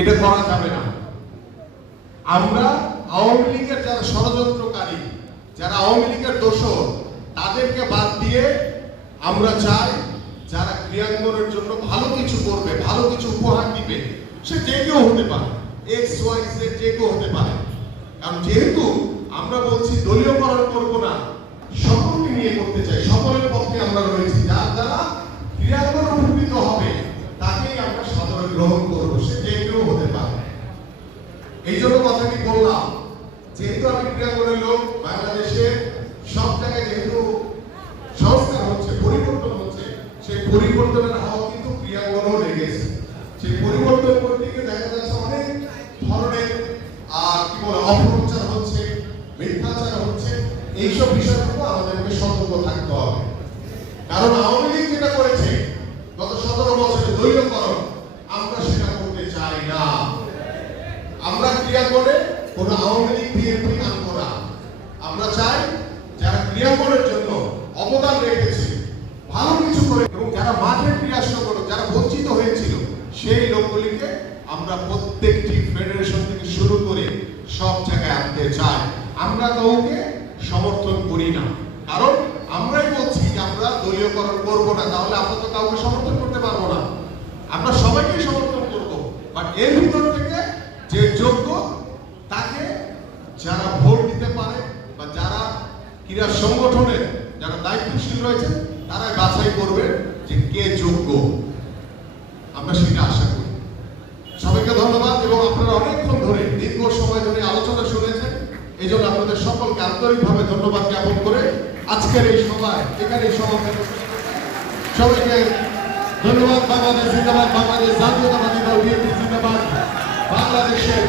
এটা করা যাবে না। আমরা আওয়ামী লীগের যারা ষড়যন্ত্রকারী, যারা আওয়ামী লীগের দোষর, তাদেরকে বাদ দিয়ে আমরা চাই যারা ক্রিয়াঙ্গনের জন্য ভালো কিছু করবে, ভালো কিছু উপহার দিবে, সে যে কেউ হতে পারে, এক্স ওয়াই জেড যে কেউ হতে পারে। কারণ যেহেতু আমরা বলছি দলীয়করণ করবো না, সকলকে নিয়ে করতে চাই, সকলের পক্ষে আমরা রয়েছি, যার দ্বারা ক্রিয়াঙ্গন উপকৃত হবে তাকেই আমরা সাধারণ গ্রহণ করবো, সে যে কেউ হতে পারে। এই জন্য কথাটি বললাম, যেহেতু আমি ক্রিয়াঙ্গনের লোক, বাংলাদেশে সব জায়গায় যেহেতু সংস্কার হচ্ছে, পরিবর্তন হচ্ছে, সেই পরিবর্তনের হাওয়া কিন্তু ক্রিয়াঙ্গনও লেগেছে। সেই পরিবর্তন করতে গিয়ে দেখা যাচ্ছে অনেক ধরনের কি বলে অপপ্রচার হচ্ছে, মিথ্যাচার হচ্ছে। এইসব বিষয়গুলো আমাদেরকে সতর্ক থাকতে হবে। কারণ আওয়ামী লীগ যেটা করেছে গত 17 বছরে দলীয়করণ, আমরা সেটা করতে চাই না। আমরা ক্রিয়াঙ্গনে কোন আওয়ামী লীগ বিএনপি আনবো না। আমরা চাই যারা ক্রিয়াঙ্গনের জন্য অবদান রেখেছে, ভালো কিছু করে, এবং যারা মাঠে ক্রিয়াশীল করে, যারা বঞ্চিত হয়েছিল, সেই লোকগুলিকে আমরা প্রত্যেকটি ফেডারেশন থেকে শুরু করে সব জায়গায় আনতে চাই। আমরা কাউকে সমর্থন করি না, কারণ আমরাই বলছি যে আমরা দলীয়করণ করবো না, তাহলে আমরা তো কাউকে সমর্থন করতে পারবো না। আমরা সবাইকে সমর্থন করব, বাট এর ভিতর থেকে যে যোগ্য, তাকে যারা ভোট দিতে পারে বা যারা ক্রীড়া সংগঠনের যারা দায়িত্বশীল রয়েছে, তারাই বাছাই করবে যে কে যোগ্য। আমরা সেটা আশা করি। সবাইকে ধন্যবাদ, এবং আপনারা অনেকক্ষণ ধরে, দীর্ঘ সময় ধরে আলোচনা শুনেছেন, এই জন্য আপনাদের সকলকে আন্তরিকভাবে ধন্যবাদ জ্ঞাপন করে আজকের এই সভায় এখানে সমাবেত সবাইকে ধন্যবাদ। বাংলাদেশ জিন্দাবাদ, বাংলাদেশ জাতীয়তাবাদী দল বিএনপি জিন্দাবাদ, বাংলাদেশের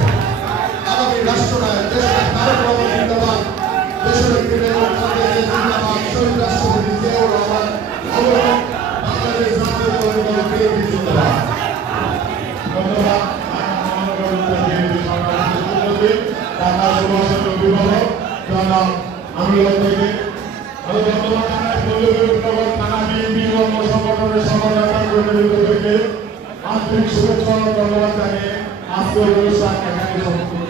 আগামী রাষ্ট্রনায়ক দেশনায়ক তারেক রহমান জিন্দাবাদ, দেশনেত্রী বেগম খালেদা জিয়া জিন্দাবাদ, শহীদ রাষ্ট্রপতি জিয়াউর রহমান অমর, বাংলাদেশ জাতীয়তাবাদী দল বিএনপি জিন্দাবাদ। ধন্যবাদ। ঢাকা সুভাষচন্দ্র অভিভাবক জনাব আমিরুল থেকে ধন্যবাদ জানাই পল্লবীনগর থানা বিএনপি অঙ্গ সংগঠনের সংগঠন কর্মীদের থেকে আন্তরিক শুভেচ্ছা ও ধন্যবাদ জানিয়ে আজকের অনুষ্ঠান এখানে সমাপ্ত।